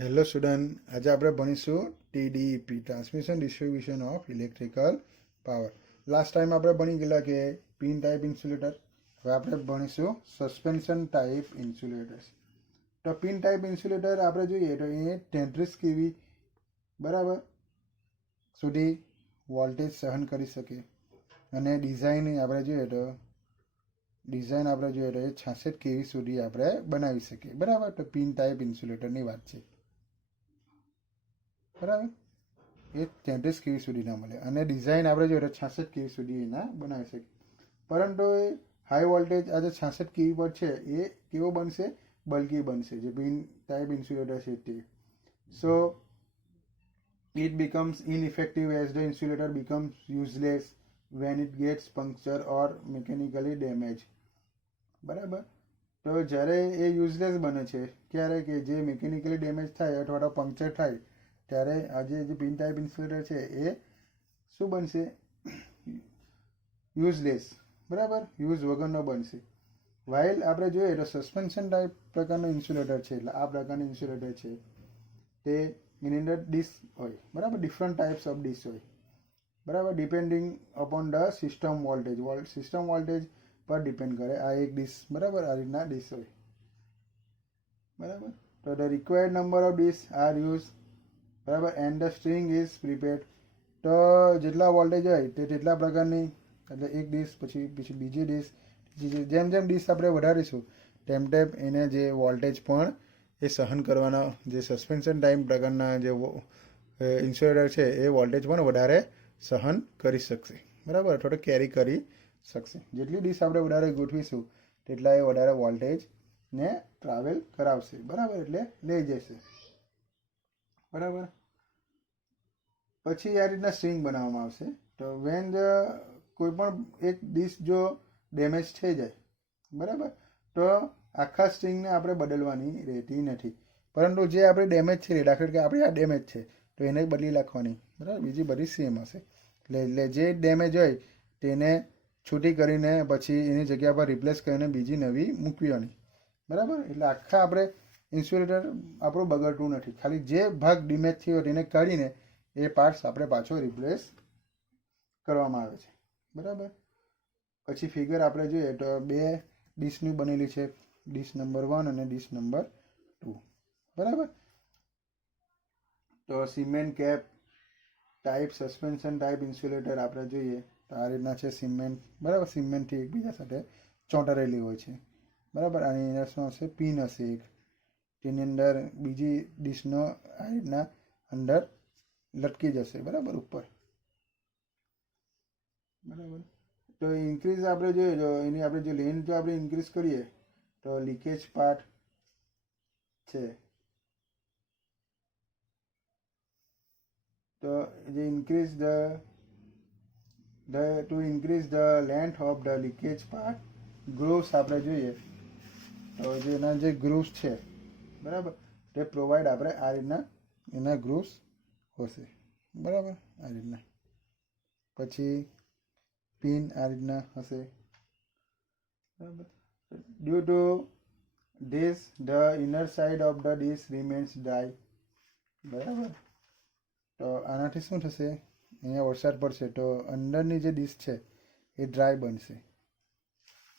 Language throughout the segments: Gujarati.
હેલો સ્ટુડન્ટ, આજે આપણે ભણીશું TDEP transmission distribution of electrical power. Last time આપણે ભણી ગયેલા કે પિન ટાઈપ ઇન્સ્યુલેટર. હવે આપણે ભણીશું સસ્પેન્શન ટાઈપ ઇન્સ્યુલેટર્સ. તો પિન ટાઈપ ઇન્સ્યુલેટર આપણે જોઈએ તો એ 33 kV બરાબર સુધી વોલ્ટેજ સહન કરી શકે. અને ડિઝાઇન આપણે જોઈએ તો એ 66 kV સુધી આપણે બનાવી શકીએ. બરાબર, તો પિન ટાઈપ ઇન્સ્યુલેટરની વાત છે. બરાબર, એ 33 kV સુધીના મળે અને ડિઝાઇન આપણે જોઈએ તો 66 kV સુધી એના બનાવી શકીએ. પરંતુ એ હાઈ વોલ્ટેજ આજે 66 kV પર છે એ કેવો બનશે? બલ્કી બનશે, જે પિન ટાઈપ ઇન્સ્યુલેટર છે તે. સો it becomes ineffective as the insulator becomes useless when it gets punctured or mechanically damaged. બરાબર, તો જ્યારે એ યુઝલેસ બને છે ક્યારે કે જે મિકેનિકલી ડેમેજ થાય અથવા તો પંક્ચર થાય ત્યારે આજે જે પિન ટાઈપ ઇન્સ્યુલેટર છે એ શું બનશે? યુઝલેસ. બરાબર, યુઝ વગરનો બનશે. વાઇલ આપણે જોઈએ તો સસ્પેન્શન ટાઈપ પ્રકારનો ઇન્સ્યુલેટર છે, એટલે આ પ્રકારનું ઇન્સ્યુલેટર છે તે એની અંદર ડિસ્ક હોય. બરાબર, ડિફરન્ટ ટાઈપ્સ ઓફ ડિસ્ક હોય. બરાબર, depending upon the system voltage. System voltage પર ડિપેન્ડ કરે આ એક ડિસ્ક. બરાબર, આ રીતના ડિસ્ક હોય. બરાબર, તો the required number of disc are use. બરાબર, and the string is prepared. તો જેટલા વોલ્ટેજ હોય તે તેટલા પ્રકારની, એટલે એક ડિસ્ક પછી બીજી ડિસ્ક, જેમ જેમ ડિસ્ક આપણે વધારીશું તેમ તેમ એને જે વોલ્ટેજ પણ એ સહન કરવાના, જે સસ્પેન્શન ટાઈપ પ્રકારના જે ઇન્સ્યુલેટર છે એ વોલ્ટેજ પણ વધારે સહન કરી શકશે. બરાબર, અથવા તો કેરી કરી શકશે. જેટલી ડિસ્ક આપણે વધારે ગોઠવીશું તેટલા એ વધારે વોલ્ટેજને ટ્રાવેલ કરાવશે. બરાબર, એટલે લઈ જશે. બરાબર, પછી આ રીતના સ્ટ્રિંગ બનાવવામાં આવશે. તો વેન કોઈ પણ એક ડિસ્ક જો ડેમેજ થઈ જાય, બરાબર, તો આખા સ્ટ્રિંગને આપણે બદલવાની રહેતી નથી. પરંતુ જે આપણે ડેમેજ છે, દાખલા કે આપણે આ ડેમેજ છે તો એને બદલી નાખવાની. બરાબર, બીજી બધી સેમ હશે. એટલે જે ડેમેજ હોય તેને છૂટી કરીને પછી એની જગ્યા પર રિપ્લેસ કરીને બીજી નવી મૂકવાની. બરાબર, એટલે આખા આપણે ઇન્સ્યુલેટર આપણું બગડતું નથી. ખાલી જે ભાગ ડેમેજ થયો તેને કાઢીને એ પાર્ટ્સ આપણે પાછો રિપ્લેસ કરવામાં આવે છે. બરાબર, પછી ફિગર આપણે જોઈએ તો બે ડિસ્કની બનેલી છે, ડિસ્ક નંબર 1 અને ડિસ્ક નંબર 2. બરાબર, તો cement cap type suspension type insulator આપણે જોઈએ તો આ રીતના છે. સિમેન્ટ, બરાબર, સિમેન્ટથી એકબીજા સાથે ચોંટાડેલી હોય છે. બરાબર, આની અંદર શું હશે? પિન હશે એક, તેની અંદર બીજી ડિશનો આ રીતના અંદર લટકી જશે. બરાબર, ઉપર. બરાબર, તો ઇન્ક્રીઝ આપણે જોઈએ તો એની આપણે જે લેન્થ જો આપણે ઇન્ક્રીઝ કરીએ તો લીકેજ પાર્ટ છે, તો જે increase two increase the length of the leakage part grooves આપણે જોઈએ તો જેના જે ગ્રુવ્સ છે, બરાબર, તે પ્રોવાઈડ આપણે આ રીતના એના ગ્રુવ્સ હશે. બરાબર, આ રીતના. પછી પિન આ રીતના હશે. બરાબર, due to this the inner side of the disc remains dry. બરાબર, તો આનાથી શું થશે? અહીંયા વરસાદ પડશે તો અંદરની જે ડિસ્ક છે એ ડ્રાય બનશે.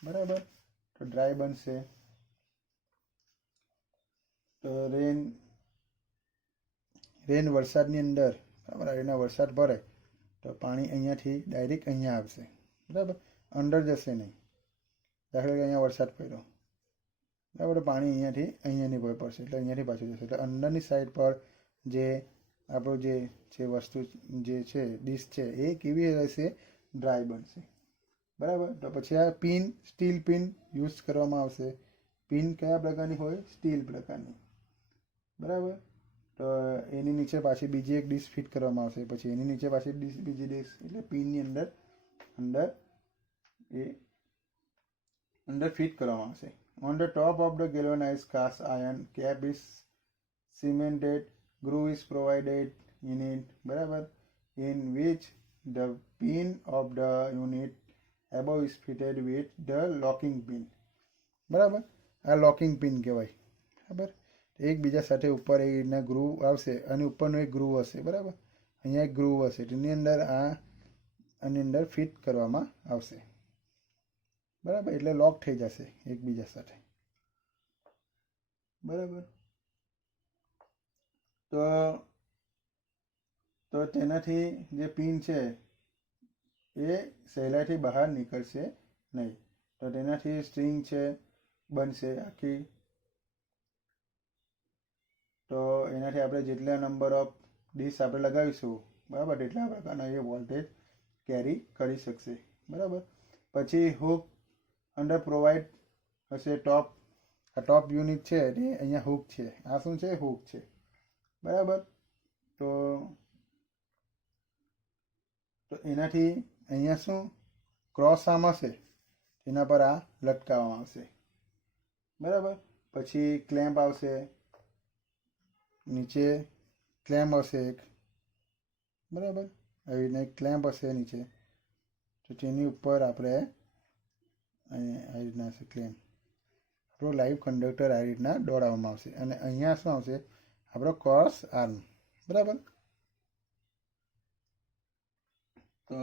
બરાબર, તો ડ્રાય બનશે. તો રેન વરસાદની અંદર, બરાબર, એના વરસાદ પડે તો પાણી અહીંયાથી ડાયરેક્ટ અહીંયા આવશે. બરાબર, અંદર જશે નહીં. દાખલા કે અહીંયા વરસાદ પડ્યો, બરાબર, તો પાણી અહીંયાની પર પડશે એટલે અહીંયાથી પાછું જશે. એટલે અંદરની સાઈડ પર જે આપણું જે વસ્તુ જે છે ડિશ છે એ કેવી રહેશે? ડ્રાય બનશે. બરાબર, તો પછી આ પિન, સ્ટીલ પિન યુઝ કરવામાં આવશે. પિન કયા પ્રકારની હોય? સ્ટીલ પ્રકારની. બરાબર, તો એની નીચે પાછી બીજી એક ડિશ ફિટ કરવામાં આવશે. પછી એની નીચે પાછી બીજી ડિશ, એટલે પિનની અંદર ફિટ કરવામાં આવશે. On the top of the galvanized cast iron cap is cemented. Groove is provided in it. બરાબર, in which the pin of the unit above is fitted with the locking pin. બરાબર, આ લોકિંગ પિન કહેવાય. બરાબર, એકબીજા સાથે ઉપર એ રીતના ગ્રુવ આવશે અને ઉપરનો એક ગ્રુવ હશે, બરાબર. અહીંયા એક ગ્રુવ હશે, તેની અંદર આની અંદર ફિટ કરવામાં આવશે, બરાબર. એટલે લોક થઈ જશે એકબીજા સાથે, બરાબર. તો તેનાથી જે પિન છે એ સહેલાઈથી બહાર નીકળશે નહીં. તો તેનાથી સ્ટ્રિંગ છે બનશે આખી. તો એનાથી આપણે જેટલા નંબર ઓફ ડીશ આપણે લગાવીશું, બરાબર, તેટલા પ્રકારનો એ વોલ્ટેજ કેરી કરી શકશે, બરાબર. પછી હુક અંદર પ્રોવાઈડ હશે ટોપ. આ ટોપ યુનિટ છે તે અહીંયા હુક છે. આ શું છે? હુક છે, બરાબર. તો એનાથી અહીંયા શું ક્રોસ આર્મ હશે એના પર આ લટકાવવામાં આવશે, બરાબર. પછી ક્લેમ્પ આવશે, નીચે ક્લેમ્પ હશે એક, બરાબર. આવી રીતના એક ક્લેમ્પ હશે નીચે. તો તેની ઉપર આપણે આવી રીતના હશે ક્લેમ્પ. આપણો લાઈવ કંડક્ટર આ રીતના દોડાવવામાં આવશે અને અહીંયા શું આવશે? આપણો ક્રોસ આર્મ, બરાબર. તો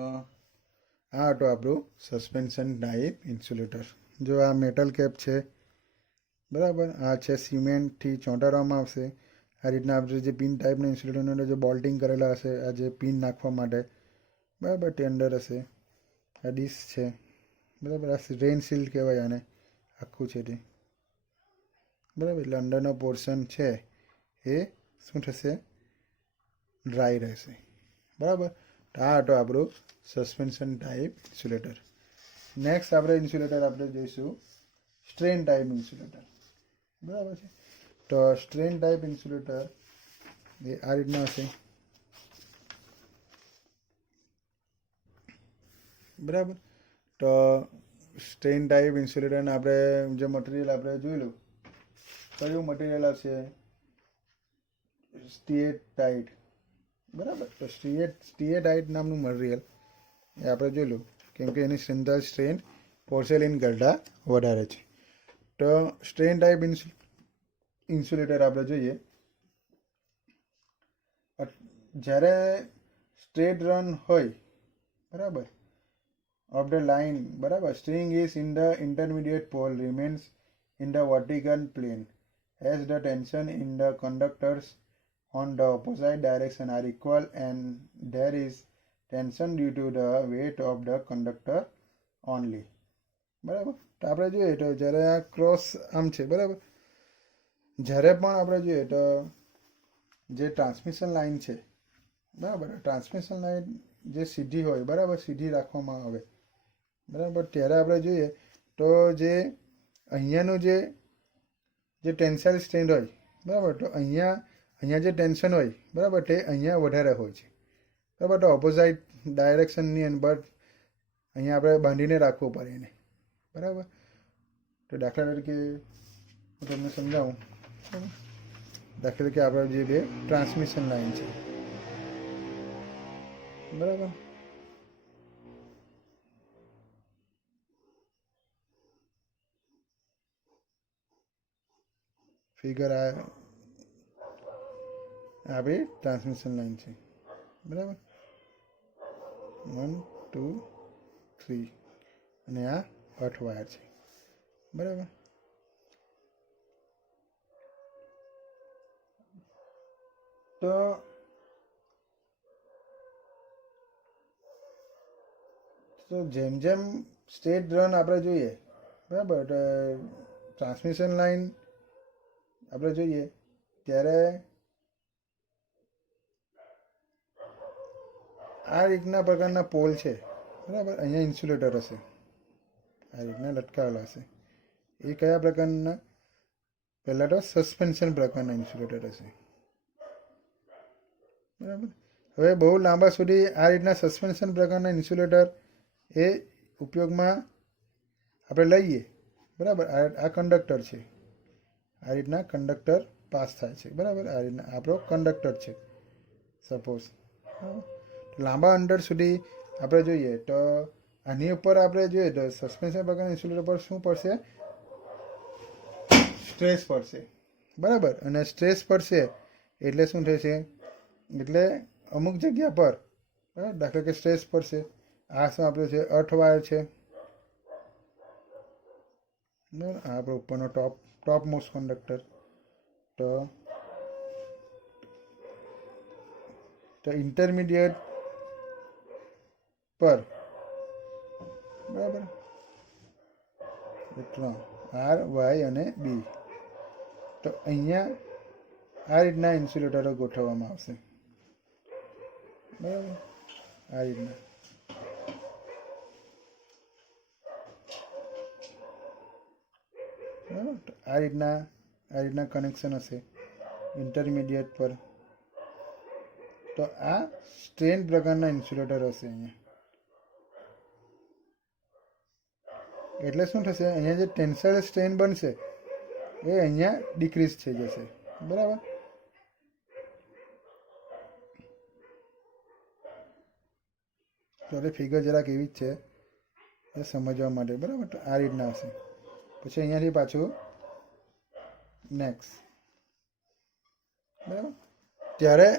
આ હતો આપણું સસ્પેન્શન ટાઈપ ઇન્સ્યુલેટર. જો આ મેટલ કેપ છે, બરાબર. આ છે સિમેન્ટથી ચોંટાડવામાં આવશે. આ રીતના આપણે જે પિન ટાઈપના ઇન્સ્યુલેટરની અંદર જે બોલ્ટિંગ કરેલા હશે, આ જે પિન નાખવા માટે, બરાબર, તે અંદર હશે. આ ડીશ છે, બરાબર. આ રેન શીલ્ડ કહેવાય આને, આખું છે તે, બરાબર. એટલે અંદરનો પોર્શન છે એ શું થશે? ડ્રાય રહેશે, બરાબર. આ હતો આપણું સસ્પેન્શન ટાઈપ ઇન્સ્યુલેટર. નેક્સ્ટ આપણે ઇન્સ્યુલેટર આપણે જોઈશું સ્ટ્રેન ટાઈપ ઇન્સ્યુલેટર, બરાબર છે. તો સ્ટ્રેન ટાઈપ ઇન્સ્યુલેટર એ આ રીતના હશે, બરાબર. તો સ્ટ્રેન ટાઈપ ઇન્સ્યુલેટરને આપણે જે મટીરિયલ આપણે જોયેલું, કયું મટીરિયલ આવશે? સ્ટીએટાઇટ, બરાબર. તો સ્ટીએટાઇટ નામનું મટીરિયલ એ આપણે જોયેલું, કેમ કે એની સેન્ટ્રલ સ્ટ્રેન પોર્સેલિન કરતાં વધારે છે. તો સ્ટ્રેન ટાઈપ ઇન્સ્યુલેટર આપણે જોઈએ, જ્યારે સ્ટ્રેટ રન હોય, બરાબર, of the line, બરાબર, string is in the intermediate pole remains in the vertical plane as the tension in the conductors on the opposite direction are equal and there is tension due to the weight of the conductor only, બરાબર. તો આપણે જોઈએ તો જ્યારે આ ક્રોસ આમ છે, બરાબર, જ્યારે પણ આપણે જોઈએ તો જે ટ્રાન્સમિશન લાઇન છે, બરાબર, ટ્રાન્સમિશન લાઇન જે સીધી હોય, બરાબર, સીધી રાખવામાં આવે, બરાબર, ત્યારે આપણે જોઈએ તો જે અહીંયાનું જે ટેન્સાઇલ સ્ટ્રેન્થ હોય, બરાબર, તો અહીંયા જે ટેન્શન હોય, બરાબર, તે અહીંયા વધારે હોય છે, બરાબર. તો ઓપોઝાઇટ ડાયરેક્શનની અંદર અહીંયા આપણે બાંધીને રાખવું પડે એને, બરાબર. તો દાખલા તરીકે હું તમને સમજાવું, દાખલા તરીકે આપણે જે બે ટ્રાન્સમિશન લાઇન છે, બરાબર, ફિગર આ આપણી ટ્રાન્સમિશન લાઇન છે, બરાબર. 1 2 3 અને આ 8 વાયર છે, બરાબર. તો જેમ જેમ સ્ટેટ રન આપણે જોઈએ, બરાબર, તો ટ્રાન્સમિશન લાઇન આપણે જોઈએ ત્યારે આ રીતના પ્રકારના પોલ છે, બરાબર. અહીંયા ઇન્સ્યુલેટર હશે, આ રીતના લટકાવેલા હશે. એ કયા પ્રકારના? પહેલાં તો સસ્પેન્શન પ્રકારના ઇન્સ્યુલેટર હશે, બરાબર. હવે બહુ લાંબા સુધી આ રીતના સસ્પેન્શન પ્રકારના ઇન્સ્યુલેટર એ ઉપયોગમાં આપણે લઈએ, બરાબર. આ કંડક્ટર છે, આ રીતના કંડક્ટર પાસ થાય છે, બરાબર. આ રીતના આપણો કંડક્ટર છે સપોઝ, લાંબા અંતર સુધી આપણે જોઈએ તો આની ઉપર આપણે જોઈએ તો સસ્પેન્શન પ્રકારના ઇન્સ્યુલેટર પર શું પડશે? સ્ટ્રેસ પડશે, બરાબર, અને સ્ટ્રેસ પડશે એટલે શું થશે, એટલે અમુક જગ્યા પર બરાબર, દાખલા કે સ્ટ્રેસ પડશે, આ શું આપણું છે અર્થ વાયર છે બરાબર, આ આપણો ઉપરનો ટોપ મોસ્ટ કંડક્ટર. તો ઇન્ટરમીડિયેટ પર બરાબર ત્રણ આર વાય અને બી. તો અહીંયા આ રીતના ઇન્સ્યુલેટરો ગોઠવવામાં આવશે બરાબર, આ રીતના બરાબર. તો આ રીતના કનેક્શન હશે ઇન્ટરમીડિયેટ પર. તો આ સ્ટ્રેન પ્રકારના ઇન્સ્યુલેટર હશે અહીંયા. એટલે શું થશે, અહીંયા જે ટેન્સાઇલ સ્ટ્રેન બનશે એ અહીંયા ડિક્રીઝ થઈ જશે બરાબર. તો હવે ફિગર જરાક એવી જ છે એ સમજવા માટે બરાબર. તો આ રીતના હશે. પછી અહીંયાથી પાછું નેક્સ્ટ બરાબર. ત્યારે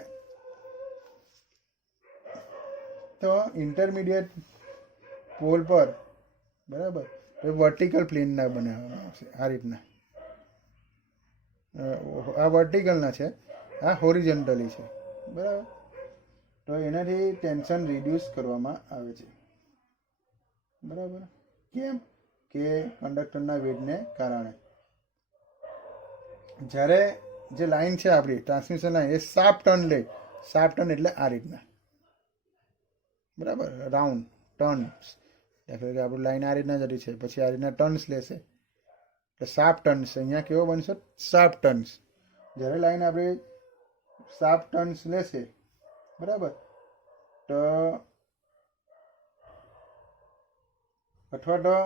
તો ઇન્ટરમીડિયેટ પોલ પર બરાબર તો વર્ટિકલ પ્લેનના બનાવવામાં આવશે આ રીતના. આ વર્ટિકલના છે, આ હોરિઝોન્ટલી છે બરાબર. તો એનાથી ટેન્શન રિડ્યુસ કરવામાં આવે છે બરાબર. કેમ કે કંડક્ટરના વેટને કારણે જ્યારે જે લાઈન છે આપણી ટ્રાન્સમિશન લાઈન એ શાર્પ ટર્ન લે, શાર્પ ટર્ન એટલે આ રીતના બરાબર, રાઉન્ડ ટર્ન્સ. દાખલા કે આપણી લાઈન આ રીતના જતી છે, પછી આ રીતના ટર્ન્સ લેશે એટલે શાર્પ ટર્ન્સ. અહીંયા કેવો બનશે, શાર્પ ટર્ન્સ. જ્યારે લાઈન આપણી શાર્પ ટર્ન્સ લેશે બરાબર, તો અથવા તો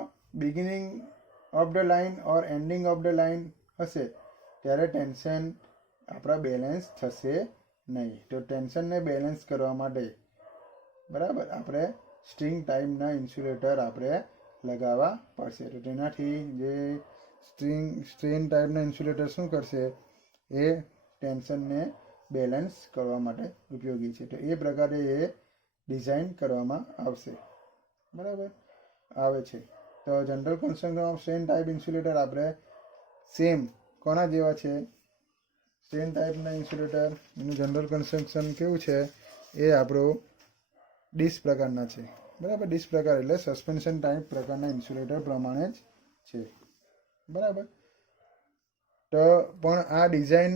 beginning of the line or ending of the line હશે ત્યારે ટેન્શન આપણા બેલેન્સ થશે નહીં. તો ટેન્શનને બેલેન્સ કરવા માટે બરાબર આપણે સ્ટ્રિંગ ટાઈપના ઇન્સ્યુલેટર આપણે લગાવવા પડશે. તો તેનાથી જે સ્ટ્રેન ટાઈપના ઇન્સ્યુલેટર શું કરશે, એ ટેન્શનને બેલેન્સ કરવા માટે ઉપયોગી છે. તો એ પ્રકારે એ ડિઝાઇન કરવામાં આવશે બરાબર આવે છે. તો general construction of strain type insulator આપણે સેમ કોના જેવા છે, સ્ટ્રેન ટાઈપના ઇન્સ્યુલેટર એનું જનરલ કન્સ્ટ્રક્શન કેવું છે, એ આપણું ડિસ્ક પ્રકારના છે બરાબર. ડિસ્ક પ્રકાર એટલે સસ્પેન્શન ટાઈપ પ્રકારના ઇન્સ્યુલેટર પ્રમાણે જ છે બરાબર. તો પણ આ ડિઝાઇન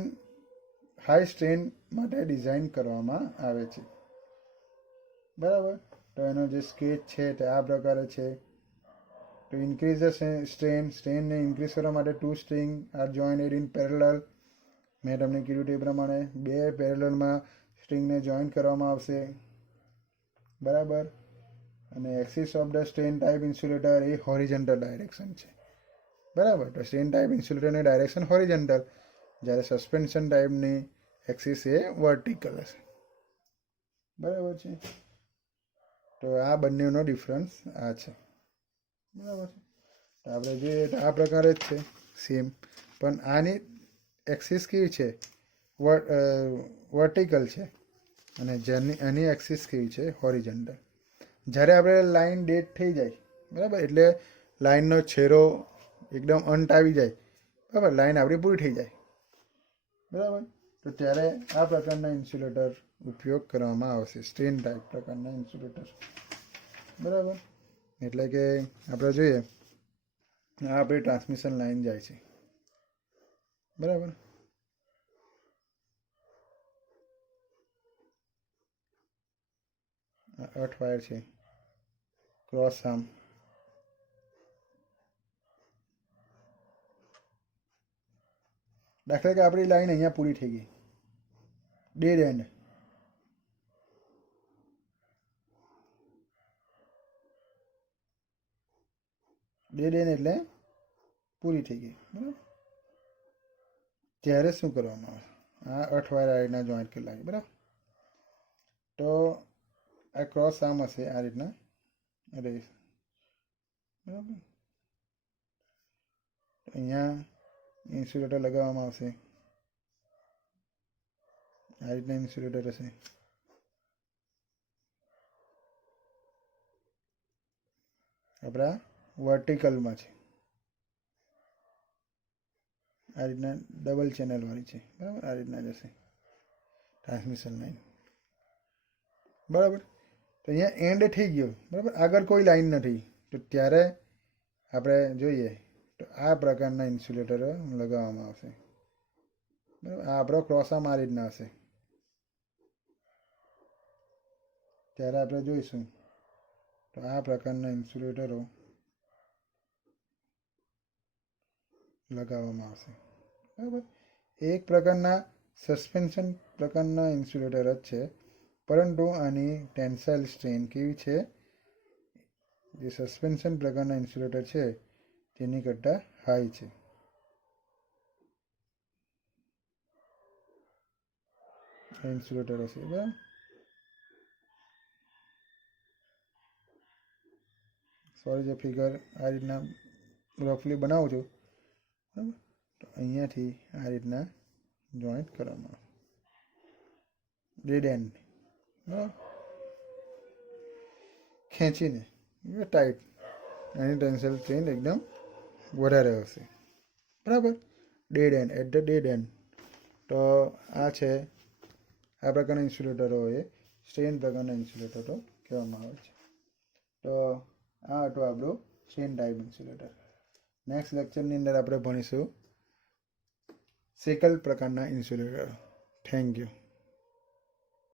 હાઈ સ્ટ્રેન માટે ડિઝાઇન કરવામાં આવે છે બરાબર. તો એનો જે સ્કેચ છે તે આ પ્રકારે છે. તો ઇન્ક્રીઝ ધ સ્ટ્રેનને ઇન્ક્રીઝ કરવા માટે 2 સ્ટ્રિંગ આર જોઇન્ટેડ ઇન પેરેલલ. મેં તમને કીધું તે પ્રમાણે 2 પેરેલલમાં સ્ટ્રિંગને જોઈન્ટ કરવામાં આવશે બરાબર. અને axis of the strain type insulator A horizontal direction છે બરાબર. તો સ્ટ્રેન ટાઈપ ઇન્સ્યુલેટરની ડાયરેક્શન હોરિઝોન્ટલ, જ્યારે સસ્પેન્શન ટાઈપની એક્સિસ એ વર્ટિકલ હશે બરાબર છે. તો આ બંનેનો ડિફરન્સ આ છે બરાબર છે. તો આપણે જોઈએ તો આ પ્રકારે જ છે સેમ, પણ આની એક્સિસ કેવી છે, વર્ટિકલ છે, અને આની એક્સિસ કેવી છે, હોરિઝોન્ટલ. જ્યારે આપણે લાઈન ડેટ થઈ જાય બરાબર, એટલે લાઈનનો છેરો એકદમ અંત આવી જાય બરાબર, લાઈન આપણી પૂરી થઈ જાય બરાબર. તો ત્યારે આ પ્રકારના ઇન્સ્યુલેટર ઉપયોગ કરવામાં આવશે, સ્ટ્રેન ટાઈપ પ્રકારના ઇન્સ્યુલેટર બરાબર. એટલે કે આપણે જોઈએ આ આપણી ટ્રાન્સમિશન લાઈન જાય છે બરાબર. અર્થ વાયર છે, ક્રોસ આર્મ દાખલા કે આપણી લાઈન અહીંયા પૂરી થઈ ગઈ, ડેડ એન્ડ. ડેડ એન્ડ એટલે પૂરી થઈ ગઈ બરાબર. ત્યારે શું કરવામાં આવે, આ અર્થ વાયર આ રીતના જોઈન્ટ કરી લાગે બરાબર. તો આ ક્રોસ આર્મ હશે આ રીતના રેસ બરાબર. અહીંયા ઇન્સ્યુલેટર લગાવવામાં આવશે આ રીતના ઇન્સ્યુલેટર હશે. આપણા વર્ટિકલમાં છે, આ રીતના ડબલ ચેનલ વાળી છે, બરાબર. આ રીતના જશે ટ્રાન્સમિશન લાઈન, બરાબર. તો અહીંયા એન્ડ થઈ ગયો, બરાબર. આગળ કોઈ લાઈન નથી, તો ત્યારે આપણે જોઈએ તો આ પ્રકારના ઇન્સ્યુલેટરો લગાવવામાં આવશે, બરાબર. આ આપણો ક્રોસામાં આ રીતના હશે, ત્યારે આપણે જોઈશું તો આ પ્રકારના ઇન્સ્યુલેટરો લગાવવામાં આવશે, બરાબર. એક પ્રકારના સસ્પેન્શન પ્રકારના ઇન્સ્યુલેટર જ છે, પરંતુ આની ટેન્સાઇલ સ્ટ્રેન કેવી છે, જે સસ્પેન્શન પ્રકારના ઇન્સ્યુલેટર છે તેની કરતાં હાઈ છે. ઇન્સ્યુલેટર હશે, બરાબર. સોરી, જે ફિગર આ રીતના રફલી બનાવું છું, બરાબર. તો અહીંયાથી આ રીતના જોઈન્ટ કરવામાં આવે, ડેડ એન્ડ, બરાબર. ખેંચીને ટાઈટ, એની ટેન્સાઇલ સ્ટ્રેન એકદમ વધારે હશે, બરાબર. Dead end, at the dead end. તો આ છે, આ પ્રકારના ઇન્સ્યુલેટરો એ સ્ટ્રેન પ્રકારના ઇન્સ્યુલેટરો કહેવામાં આવે છે. તો આ હતું આપણું સ્ટ્રેન ટાઈપ ઇન્સ્યુલેટર. નેક્સ્ટ લેક્ચરની અંદર આપણે ભણીશું સેકલ પ્રકારના ઇન્સ્યુલેટર. Thank you.